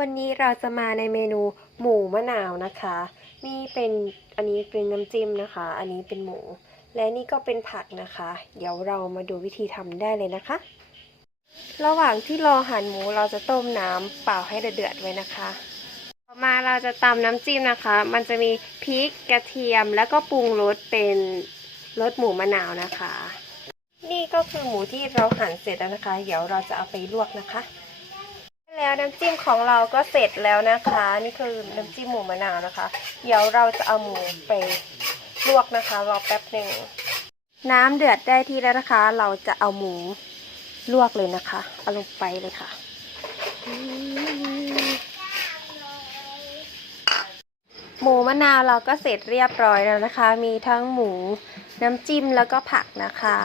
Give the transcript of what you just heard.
วันนี้เราจะมาในเมนูหมูมะนาวนะคะ นี่เป็นอันนี้เป็นน้ำจิ้มนะคะ อันนี้เป็นหมู และนี่ก็เป็นผักนะคะ เดี๋ยวเรามาดูวิธีทำได้เลยนะคะ ระหว่างที่รอหั่นหมูเราจะต้มน้ำเปล่าให้เดือดๆไว้นะคะต่อมาเราจะตำน้ำจิ้มนะคะ มันจะมีพริกกระเทียมแล้วก็ปรุงรสเป็นรสหมูมะนาวนะคะ นี่ก็คือหมูที่เราหั่นเสร็จแล้วนะคะ เดี๋ยวเราจะเอาไปลวกนะคะ แล้วน้ำจิ้มของเราก็เสร็จแล้วนะคะ นี่คือน้ำจิ้มหมูมะนาวนะคะ เดี๋ยวเราจะเอาหมูไปลวกนะคะรอแป๊บหนึ่งน้ำเดือดได้ที่แล้วนะคะ เราจะเอาหมูลวกเลยนะคะ เอาลงไปเลยค่ะ หมูมะนาวเราก็เสร็จเรียบร้อยแล้วนะคะ มีทั้งหมูน้ำจิ้มแล้วก็ผักนะคะ